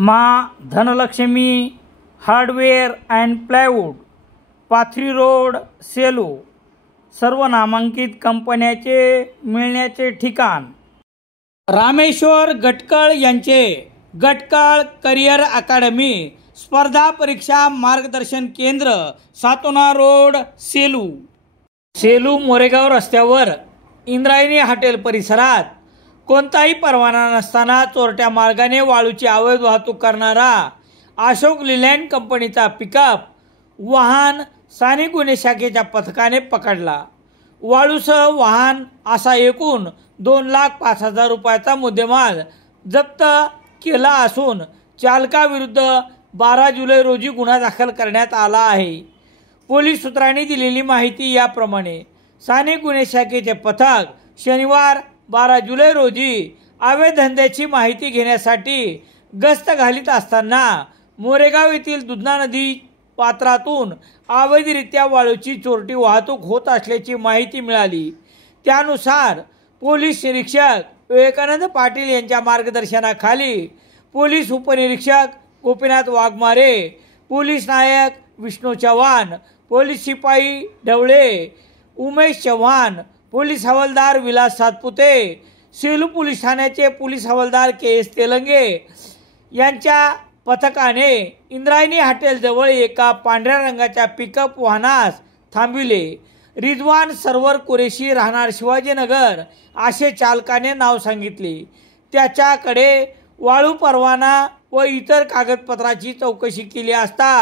माँ Dhanlaxmi hardware and plywood, Pathri road, Selu, सर्व नामांकित कंपन्याचे मिळण्याचे ठिकाण। रामेश्वर गटकळ यांचे गटकळ करिअर अकादमी स्पर्धा परीक्षा मार्गदर्शन केंद्र, सातोना रोड, सेलू। सेलू मोरेगाव रस्त्यावर इंद्रायणी हॉटेल परिसरात कोणताही परवाना नसताना चोरट्या मार्गाने वाळूची अवैध वाहतूक करणारा अशोक लीलँड कंपनीचा पिकअप वाहन स्थानिक गुन्हे शाखेच्या पथकाने पकडला। वाळूसह वाहन असा एकूण 2,05,000 रुपयाचा मुद्देमाल जप्त केला असून चालकाविरुद्ध 12 जुलै रोजी गुन्हा दाखल करण्यात आला आहे। पोलीस सूत्रांनी दिलेली माहिती याप्रमाणे स्थानिक गुन्हे शाखेचे पथक शनिवार 12 जुलै रोजी अवैध धंद्याची माहिती घेण्यासाठी गस्त घालीत असताना मोरेगाव येथील दुधना नदी पात्रातून अवैधरित्या वाळूची चोरटी वाहतूक होत असल्याची माहिती मिळाली। त्यानुसार पोलीस निरीक्षक विवेकानंद पाटील यांच्या मार्गदर्शनाखाली पोलीस उपनिरीक्षक गोपीनाथ वाघमारे, पोलीस नायक विष्णू चव्हाण, पोलीस शिपाई ढवळे उमेश चव्हाण, पोलीस हवालदार विलास सातपुते, सेलू पोलीस ठाण्याचे पोलीस हवालदार के.एस. तेलंगे यांच्या पथकाने इंद्रायणी हॉटेलजवळ एका पांढऱ्या रंगाच्या पिकअप वाहनास थांबविले। रिजवान सरवर कुरेशी राहणार शिवाजीनगर असे चालकाने नाव सांगितले। त्याच्याकडे वाळू परवाना व इतर कागदपत्राची चौकशी केली असता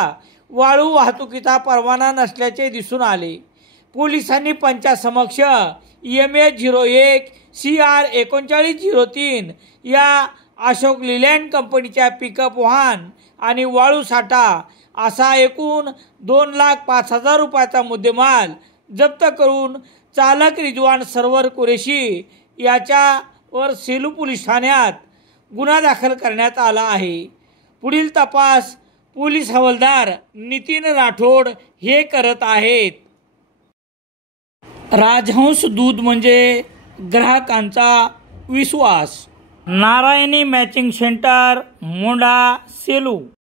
वाळू वाहतुकीचा परवाना नसल्याचे दिसून आले। पोलिसांनी पंचासमक्ष MH01 CR 3903 या अशोक लीलँड कंपनीच्या पिकअप वाहन आणि वाळू साठा असा एकूण 2,05,000 रुपयाचा मुद्देमाल जप्त करून चालक रिजवान सरवर कुरेशी याच्यावर सेलू पोलीस ठाण्यात गुन्हा दाखल करण्यात आला आहे। पुढील तपास पोलीस हवालदार नितीन राठोड हे करत आहेत। राजहंस दूध म्हणजे ग्राहकांचा विश्वास। नारायणी मॅचिंग सेंटर, मोंढा, सेलू।